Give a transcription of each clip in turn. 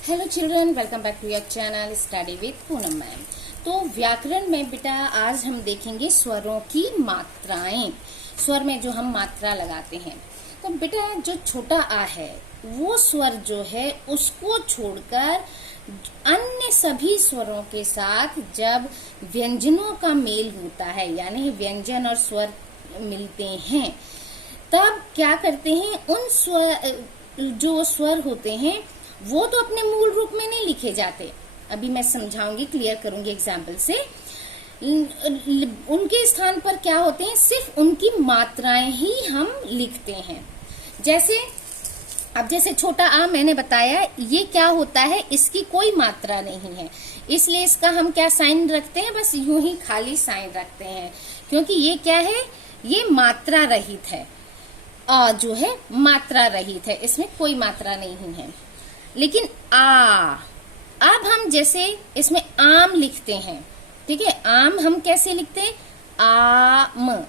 Hello children, welcome back to your channel study with Poonam ma'am. तो व्याकरण में बेटा आज हम देखेंगे स्वरों की मात्राएं। स्वर में जो हम मात्रा लगाते हैं, तो बेटा जो छोटा आ है वो स्वर जो है उसको छोड़कर अन्य सभी स्वरों के साथ जब व्यंजनों का मेल होता है, यानी व्यंजन और स्वर मिलते हैं, तब क्या करते हैं, उन स्वर जो स्वर होते हैं वो तो अपने मूल रूप में नहीं लिखे जाते। अभी मैं समझाऊंगी, क्लियर करूंगी एग्जाम्पल से। उनके स्थान पर क्या होते हैं, सिर्फ उनकी मात्राएं ही हम लिखते हैं। जैसे छोटा आ मैंने बताया, ये क्या होता है, इसकी कोई मात्रा नहीं है, इसलिए इसका हम क्या साइन रखते हैं, बस यूं ही खाली साइन रखते हैं, क्योंकि ये क्या है, ये मात्रा रहित है। आ जो है मात्रा रहित है, इसमें कोई मात्रा नहीं है। लेकिन अब हम जैसे इसमें आम लिखते हैं, ठीक है, आम हम कैसे लिखते हैं, आम।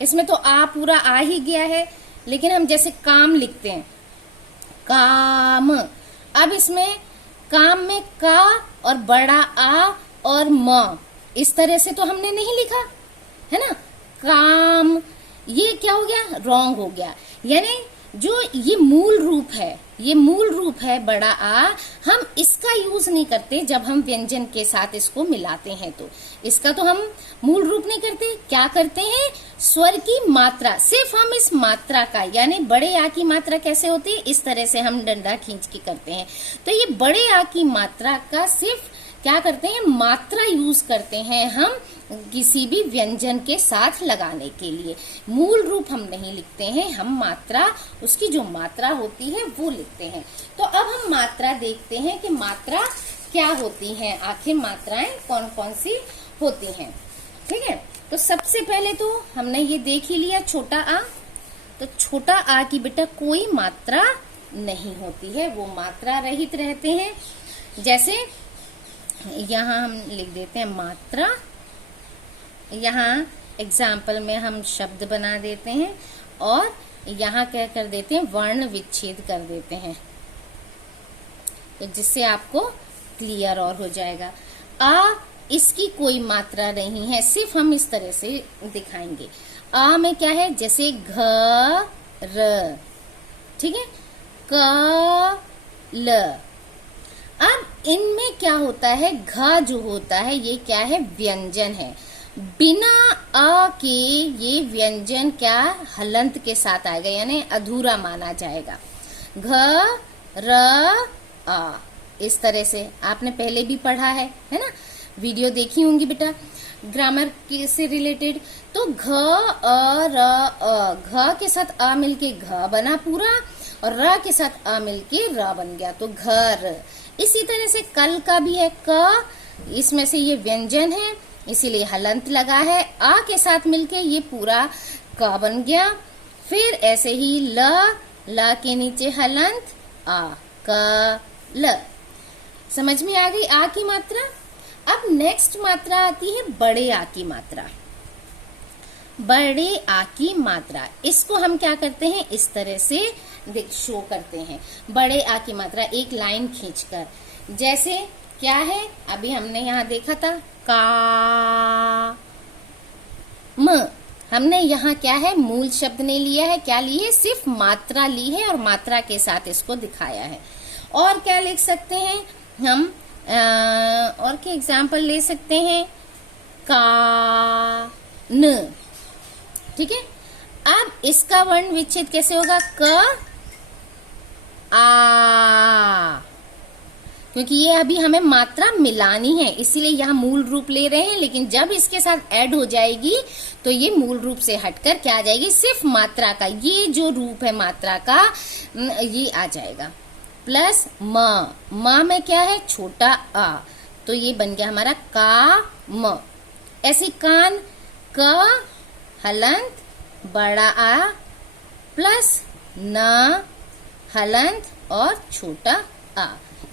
इसमें तो आ पूरा आ ही गया है, लेकिन हम जैसे काम लिखते हैं, काम। अब इसमें काम में का और बड़ा आ और म, इस तरह से तो हमने नहीं लिखा है ना, काम। ये क्या हो गया, रॉन्ग हो गया। यानी जो ये मूल रूप है, ये मूल रूप है बड़ा आ, हम इसका यूज नहीं करते जब हम व्यंजन के साथ इसको मिलाते हैं, तो इसका तो हम मूल रूप नहीं करते। क्या करते हैं, स्वर की मात्रा, सिर्फ हम इस मात्रा का, यानी बड़े आ की मात्रा कैसे होती है, इस तरह से हम डंडा खींच के करते हैं। तो ये बड़े आ की मात्रा का सिर्फ क्या करते हैं, मात्रा यूज करते हैं हम किसी भी व्यंजन के साथ लगाने के लिए। मूल रूप हम नहीं लिखते हैं, हम मात्रा, उसकी जो मात्रा होती है वो लिखते हैं। तो अब हम मात्रा देखते हैं कि मात्रा क्या होती है, आखिर मात्राएं कौन कौन सी होती हैं। ठीक है, तो सबसे पहले तो हमने ये देख ही लिया छोटा आ। तो छोटा आ की बेटा कोई मात्रा नहीं होती है, वो मात्रा रहित रहते हैं। जैसे यहाँ हम लिख देते हैं मात्रा, यहाँ एग्जाम्पल में हम शब्द बना देते हैं और यहाँ क्या कर देते हैं, वर्ण विच्छेद कर देते हैं, तो जिससे आपको क्लियर और हो जाएगा। आ इसकी कोई मात्रा नहीं है, सिर्फ हम इस तरह से दिखाएंगे। आ में क्या है, जैसे घर, ठीक है, क ल। अब इनमें क्या होता है, घ जो होता है ये क्या है, व्यंजन है। बिना अ के ये व्यंजन क्या, हलंत के साथ आएगा, यानी अधूरा माना जाएगा। घ र आ, इस तरह से आपने पहले भी पढ़ा है ना, वीडियो देखी होंगी बेटा ग्रामर से रिलेटेड। तो घ अ र अ, घ के साथ आ मिलके घ बना पूरा, और र के साथ आ मिलके र बन गया, तो घर। इसी तरह से कल का भी है, क, इसमें से ये व्यंजन है इसीलिए हलंत लगा है, आ के साथ मिलके ये पूरा क बन गया। फिर ऐसे ही ल के नीचे हलंत आ, क ल। समझ में आ गई आ की मात्रा। अब नेक्स्ट मात्रा आती है बड़े आ की मात्रा। बड़े आ की मात्रा, इसको हम क्या करते हैं, इस तरह से शो करते हैं। बड़े आ की मात्रा एक लाइन खींचकर, जैसे क्या है, अभी हमने यहाँ देखा था का म, हमने यहाँ क्या है, मूल शब्द नहीं लिया है, क्या ली है, सिर्फ मात्रा ली है और मात्रा के साथ इसको दिखाया है। और क्या लिख सकते हैं हम, और के एग्जाम्पल ले सकते हैं, का न, ठीक है। अब इसका वर्ण विच्छेद कैसे होगा, क आ, क्योंकि ये अभी हमें मात्रा मिलानी है, इसीलिए यहाँ मूल रूप ले रहे हैं, लेकिन जब इसके साथ ऐड हो जाएगी तो ये मूल रूप से हटकर क्या आ जाएगी, सिर्फ मात्रा का ये जो रूप है मात्रा का ये आ जाएगा। प्लस म में क्या है, छोटा आ, तो ये बन गया हमारा का म। ऐसे कान, क हलंत बड़ा आ प्लस न हलंत और छोटा आ,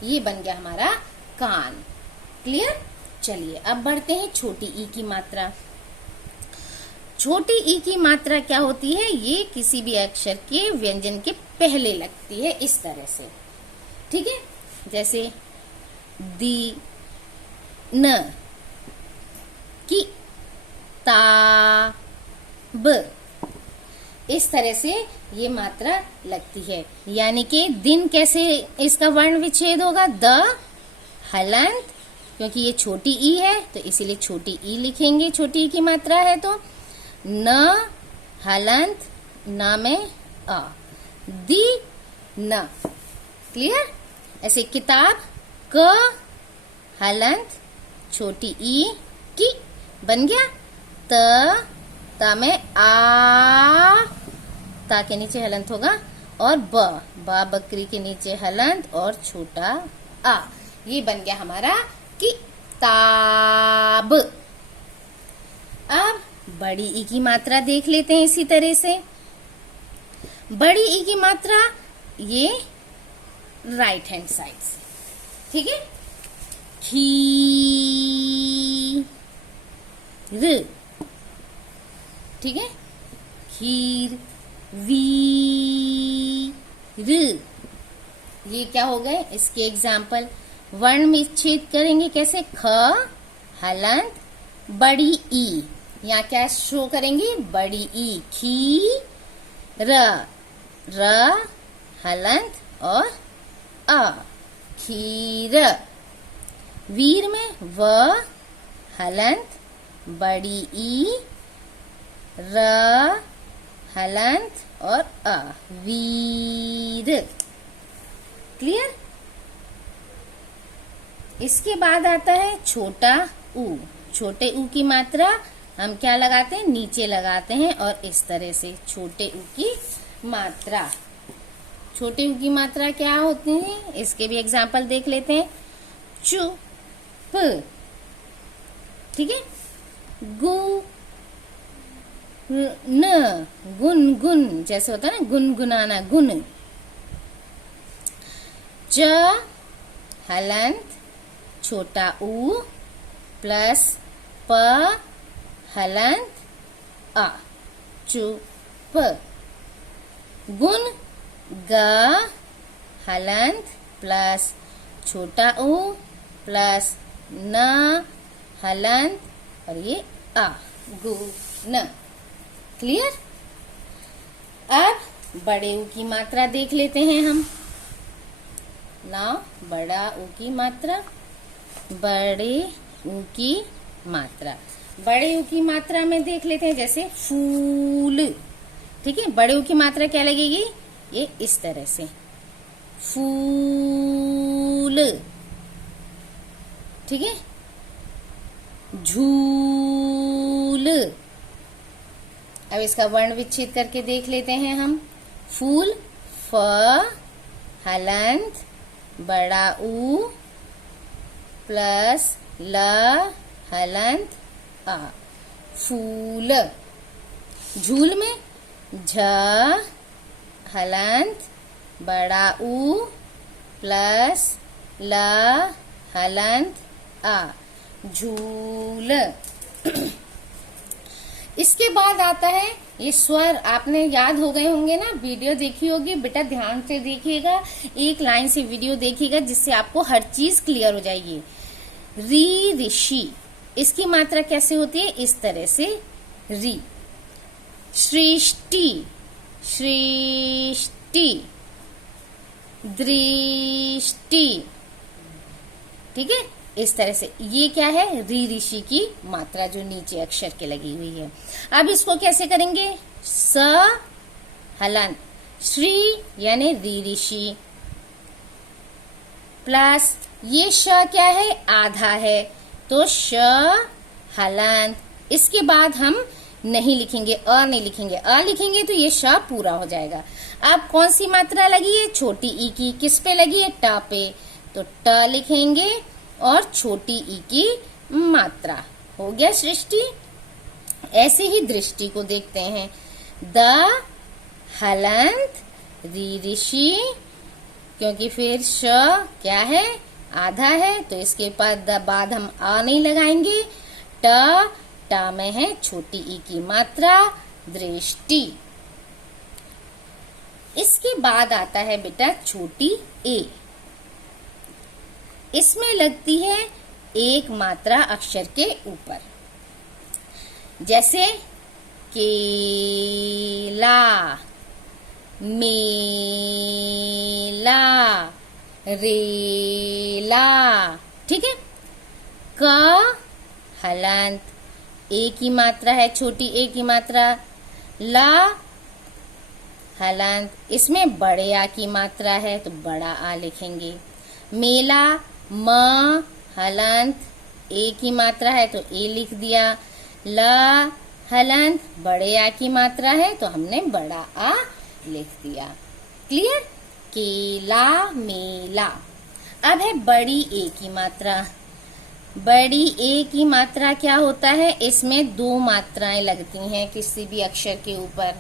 ये बन गया हमारा कान। क्लियर। चलिए अब बढ़ते हैं छोटी ई की मात्रा। छोटी ई की मात्रा क्या होती है, ये किसी भी अक्षर के व्यंजन के पहले लगती है, इस तरह से, ठीक है। जैसे दी न की ता ब, इस तरह से ये मात्रा लगती है। यानी कि दिन कैसे इसका वर्ण विच्छेद होगा, द हलंत, क्योंकि ये छोटी ई है तो इसीलिए छोटी ई लिखेंगे, छोटी ई की मात्रा है तो। न हलंत, न में अ, दी न, क्लियर। ऐसे किताब, क हलंत छोटी ई की बन गया। त में आ, ता के नीचे हलंत होगा, और बा बकरी के नीचे हलंत और छोटा आ, ये बन गया हमारा किताब। अब बड़ी ई की मात्रा देख लेते हैं इसी तरह से। बड़ी ई की मात्रा ये राइट हैंड साइड से, ठीक है। खीर, ठीक है, खीर, वीर, ये क्या हो गए इसके एग्जाम्पल। वर्ण में छेद करेंगे कैसे, ख हलंत बड़ी ई, यहाँ क्या शो करेंगे, बड़ी ई, खी र हलंत और अ, खीर। वीर में व हलंत बड़ी ई, र हलंत और अ, वीर, क्लियर। इसके बाद आता है छोटा ऊ। छोटे ऊ की मात्रा हम क्या लगाते हैं, नीचे लगाते हैं, और इस तरह से छोटे ऊ की मात्रा। छोटे ऊ की मात्रा क्या होती है, इसके भी एग्जाम्पल देख लेते हैं। चुप, ठीक है। गु न, गुन, जैसे होता है ना गुनगुनाना, गुन। ज हलंत छोटा ऊ प्लस प हलंत आ, चुप। गुन, ग हलंत प्लस छोटा ऊ प्लस न हलंत और ये आ, गुन, क्लियर। अब बड़े ऊ की मात्रा देख लेते हैं हम। ना बड़ा ऊ की मात्रा, बड़े ऊ की मात्रा, बड़े ऊ की मात्रा में देख लेते हैं, जैसे फूल, ठीक है। बड़े ऊ की मात्रा क्या लगेगी, ये इस तरह से, फूल, ठीक है। झूल, अब इसका वर्ण विच्छेद करके देख लेते हैं हम। फूल, फ हलंत बड़ा ऊ प्लस ल हलंत आ, फूल। झूल में झ हलंत बड़ा ऊ प्लस ल हलंत आ, झूल। इसके बाद आता है ये स्वर, आपने याद हो गए होंगे ना, वीडियो देखी होगी, बेटा ध्यान से देखिएगा, एक लाइन से वीडियो देखिएगा जिससे आपको हर चीज क्लियर हो जाएगी। री ऋषि, इसकी मात्रा कैसे होती है, इस तरह से री। सृष्टि, सृष्टि, दृष्टि, ठीक है, इस तरह से। ये क्या है, री ऋषि की मात्रा जो नीचे अक्षर के लगी हुई है। अब इसको कैसे करेंगे, स हलंत श्री यानी री ऋषि प्लस ये श क्या है, आधा है, तो श हलंत। इसके बाद हम नहीं लिखेंगे, अ नहीं लिखेंगे, अ लिखेंगे तो ये श पूरा हो जाएगा। अब कौन सी मात्रा लगी है, छोटी ई की, किस पे लगी है, ट पे, तो ट लिखेंगे और छोटी ई की मात्रा हो गया सृष्टि। ऐसे ही दृष्टि को देखते हैं, द हलंत री ऋषि, क्योंकि फिर श क्या है, आधा है, तो इसके बाद हम आ नहीं लगाएंगे। ट में है छोटी ई की मात्रा, दृष्टि। इसके बाद आता है बेटा छोटी ए। इसमें लगती है एक मात्रा अक्षर के ऊपर, जैसे केला, मेला, रेला। ठीक है। क हलंत, एक ही मात्रा है, छोटी एक ही मात्रा। ला हलंत, इसमें बड़े आ की मात्रा है तो बड़ा आ लिखेंगे। मेला म हलंत, एक ही मात्रा है तो ए लिख दिया। ल हलंत, बड़े आ की मात्रा है तो हमने बड़ा आ लिख दिया। क्लियर। केला, मेला। अब है बड़ी ए की मात्रा। बड़ी ए की मात्रा क्या होता है, इसमें दो मात्राएं लगती हैं किसी भी अक्षर के ऊपर।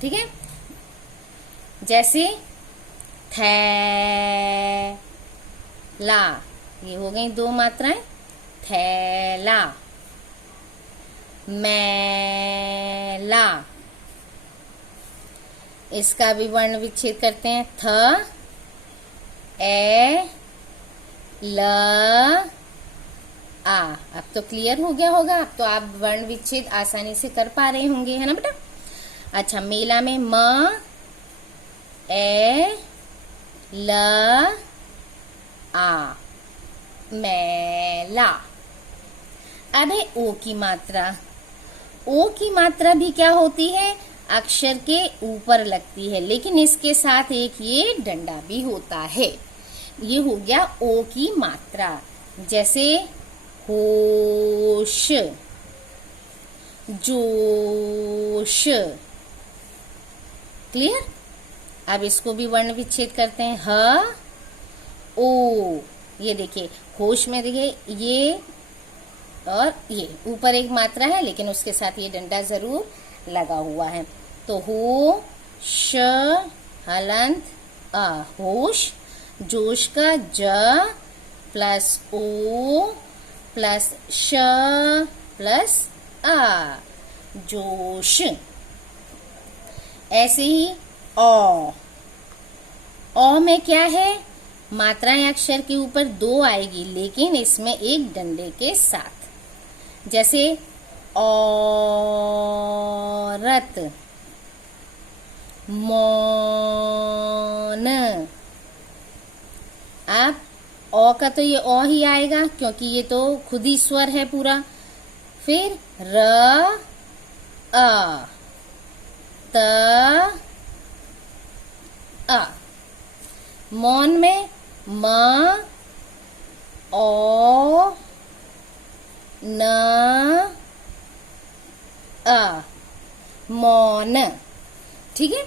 ठीक है। जैसे थैला, ये हो गई दो मात्राएं। थैला। मैला, इसका भी वर्ण विच्छेद करते हैं। थ ए ल आ। अब तो क्लियर हो गया होगा, अब तो आप वर्ण विच्छेद आसानी से कर पा रहे होंगे, है ना बेटा। अच्छा, मेला में म ए ल आ, मेला। अब है ओ की मात्रा। ओ की मात्रा भी क्या होती है, अक्षर के ऊपर लगती है, लेकिन इसके साथ एक ये डंडा भी होता है। ये हो गया ओ की मात्रा। जैसे होश, जोश। क्लियर। अब इसको भी वर्ण विच्छेद करते हैं। ह ओ, ये देखिए होश में देखिए ये और ये ऊपर एक मात्रा है, लेकिन उसके साथ ये डंडा जरूर लगा हुआ है। तो हो श हलंत अ, होश। जोश का ज प्लस ओ प्लस श प्लस आ, जोश। ऐसे ही ओ में क्या है, मात्राएं अक्षर के ऊपर दो आएगी, लेकिन इसमें एक डंडे के साथ। जैसे औरत, मौन। अब ओ का तो ये ओ ही आएगा, क्योंकि ये तो खुद ही स्वर है पूरा। फिर र अ, त अ। मौन में म ओ न अ, मौन। ठीक है।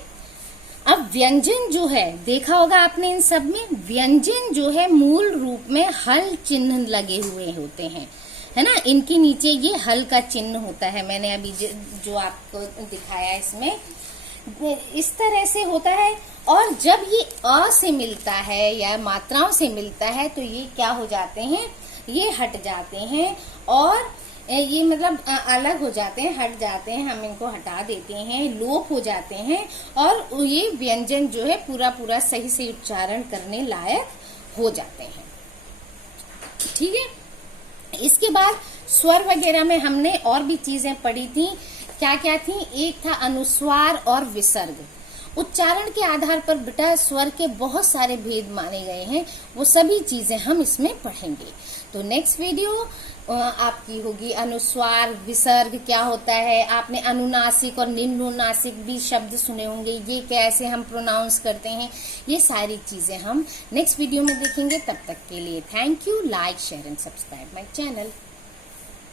अब व्यंजन जो है, देखा होगा आपने इन सब में, व्यंजन जो है मूल रूप में हल चिन्ह लगे हुए होते हैं, है ना। इनके नीचे ये हल का चिन्ह होता है। मैंने अभी जो आपको दिखाया इसमें इस तरह से होता है। और जब ये अ से मिलता है या मात्राओं से मिलता है तो ये क्या हो जाते हैं, ये हट जाते हैं और ये मतलब अलग हो जाते हैं, हट जाते हैं, हम इनको हटा देते हैं, लोप हो जाते हैं और ये व्यंजन जो है पूरा पूरा सही से उच्चारण करने लायक हो जाते हैं। ठीक है। इसके बाद स्वर वगैरह में हमने और भी चीजें पढ़ी थी। क्या क्या थी, एक था अनुस्वार और विसर्ग। उच्चारण के आधार पर बेटा स्वर के बहुत सारे भेद माने गए हैं, वो सभी चीजें हम इसमें पढ़ेंगे। तो नेक्स्ट वीडियो आपकी होगी अनुस्वार विसर्ग क्या होता है। आपने अनुनासिक और निम्नुनासिक भी शब्द सुने होंगे, ये कैसे हम प्रोनाउंस करते हैं, ये सारी चीजें हम नेक्स्ट वीडियो में देखेंगे। तब तक के लिए thank you. Like share and subscribe my channel.